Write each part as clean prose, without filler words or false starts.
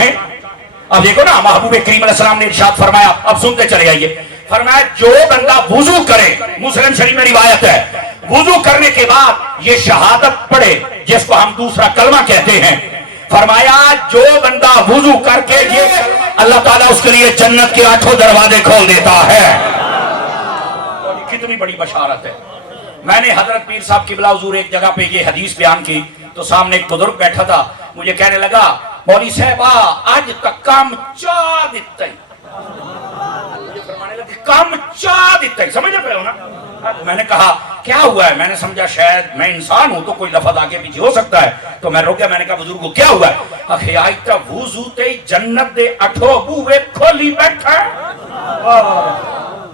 چاہیں. اب دیکھو نا محبوب کریم علیہ السلام نے ارشاد فرمایا, اب سنتے چلے آئیے. فرمایا جو بندہ وضو کرے, مسلم شریف میں روایت ہے, وضو کرنے کے بعد یہ شہادت پڑھے جس کو ہم دوسرا کلمہ کہتے ہیں, فرمایا جو بندہ وضو کر کے یہ اللہ تعالیٰ اس کے لیے جنت کے 8 دروازے کھول دیتا ہے. کتنی بڑی بشارت ہے. میں نے حضرت پیر صاحب قبلہ حضور ایک جگہ پہ یہ حدیث بیان کی تو سامنے ایک بزرگ بیٹھا تھا, مجھے کہنے لگا مولوی صاحبہ آج تک کم چاہ دیتا ہی, مجھے فرمانے لگا کم چاہ دیتا ہی, سمجھ رہے ہو نا. میں نے کہا کیا ہوا ہے, میں نے سمجھا شاید میں انسان ہوں تو کوئی لفظ آگے پیچھے ہو سکتا ہے, تو میں رک گیا. میں نے کہا بزرگو کیا ہوا ہے, اخیائیتا وضو تے جنت دے 8 بوئے کھولی بیٹھا ہے.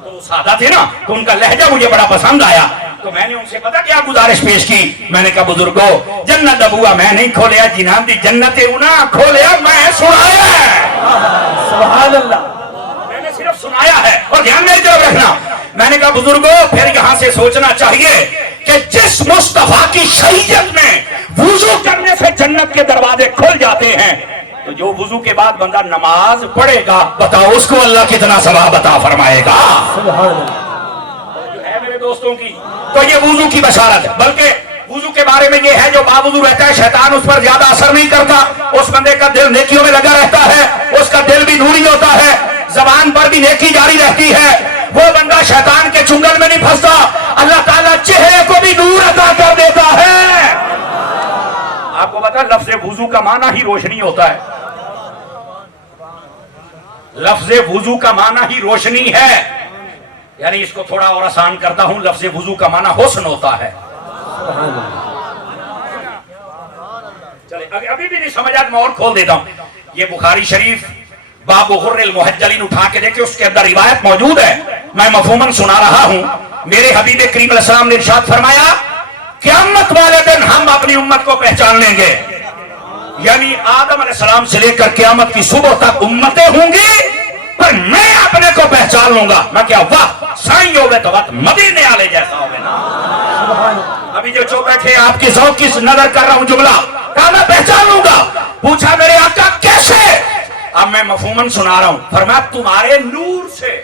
تو سادہ تھے نا تو ان کا لہجہ مجھے بڑا پسند آیا, تو میں نے ان سے پتا کیا گزارش پیش کی. میں نے کہا بزرگو جنت ابوا میں نہیں کھولیا, جناب دی جنت انہاں کھولیا, میں سنایا ہے. سبحان اللہ, میں نے صرف سنایا ہے. اور دھیان میری طرف رکھنا, میں نے کہا بزرگو پھر یہاں سے سوچنا چاہیے کہ جس مصطفیٰ کی شریعت میں وضو کرنے سے جنت کے دروازے کھل جاتے ہیں, تو جو وضو کے بعد بندہ نماز پڑھے گا بتاؤ اس کو اللہ کتنا ثواب عطا فرمائے گا. سبحان اللہ, جو ہے میرے دوستوں کی, تو یہ وضو کی بشارت ہے. بلکہ وضو کے بارے میں یہ ہے جو باوضو رہتا ہے شیطان اس پر زیادہ اثر نہیں کرتا, اس بندے کا دل نیکیوں میں لگا رہتا ہے, اس کا دل بھی نوری ہوتا ہے, زبان پر بھی نیکی جاری رہتی ہے, وہ بندہ شیطان کے چنگل میں نہیں پھنستا, اللہ تعالیٰ چہرے کو بھی نور عطا کر دیتا ہے. آپ کو پتا لفظ وضو کا معنی ہی روشنی ہوتا ہے. لفظ وضو کا معنی ہی روشنی ہے, یعنی اس کو تھوڑا اور آسان کرتا ہوں, لفظ وضو کا معنی حسن ہوتا ہے. چلے ابھی بھی نہیں سمجھا, میں اور کھول دیتا ہوں. یہ بخاری شریف باب غر المحجلین اٹھا کے دیکھیں, اس کے اندر روایت موجود ہے, میں مفہوماً سنا رہا ہوں. میرے حبیب کریم علیہ السلام نے ارشاد فرمایا قیامت والے دن ہم اپنی امت کو پہچان لیں گے, یعنی آدم علیہ السلام سے لے کر قیامت کی صبح تک امتیں ہوں گی, پر میں اپنے کو پہچان لوں گا. میں کیا واہ سائیں ہوئے تو وقت مدینے والے جیسا ہوئے نا. ابھی جو چو بیٹھے آپ کی ذوق کی نظر کر رہا ہوں جملہ, کہا میں پہچان لوں گا. پوچھا میرے آقا کیسے, اب میں مفہوماً سنا رہا ہوں. فرمایا تمہارے نور سے.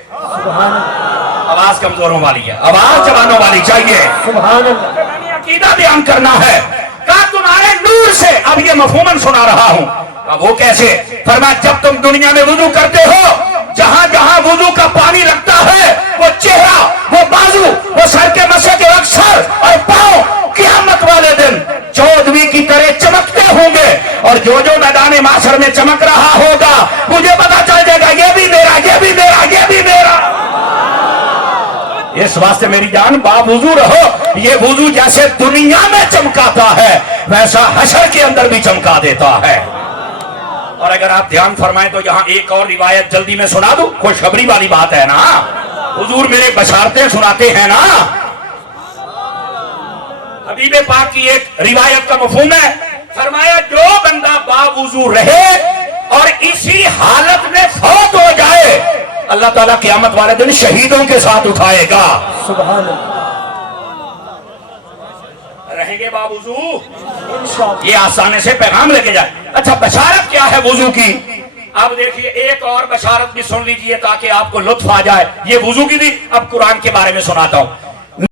آواز کمزوروں والی ہے, آواز جوانوں والی چاہیے. سبحان اللہ, میں نے عقیدہ بیان کرنا ہے. کہا تمہارے نور سے. اب یہ مفہوماً سنا رہا ہوں. وہ کیسے, فرمایا جب تم دنیا میں وضو کرتے ہو, جہاں جہاں وضو کا پانی لگتا ہے وہ چہرہ, وہ بازو, وہ سر کے مسے کے وقت سر اور پاؤں قیامت والے دن چودویں کی طرح چمکتے ہوں گے, اور جو جو میدان محشر میں چمک رہا ہوگا مجھے پتا چل جائے گا یہ بھی میرا, یہ بھی میرا, یہ بھی میرا. اس واسطے میری جان باوضو رہو. یہ وضو جیسے دنیا میں چمکاتا ہے ویسا حشر کے اندر بھی چمکا دیتا ہے. اور اگر آپ دھیان فرمائیں تو یہاں ایک اور روایت جلدی میں سنا دوں, خوشخبری والی بات ہے نا, حضور میرے بشارتیں سناتے ہیں نا. حبیب پاک کی ایک روایت کا مفہوم ہے, فرمایا جو بندہ باوضو رہے اور اسی حالت میں فوت ہو جائے اللہ تعالیٰ قیامت والے دن شہیدوں کے ساتھ اٹھائے گا. سبحان اللہ, رہیں گے باوضو, یہ آسانے سے پیغام لے کے جائے. اچھا بشارت کیا ہے وضو کی, اب دیکھیے ایک اور بشارت بھی سن لیجئے تاکہ آپ کو لطف آ جائے. یہ وضو کی تھی, اب قرآن کے بارے میں سناتا ہوں.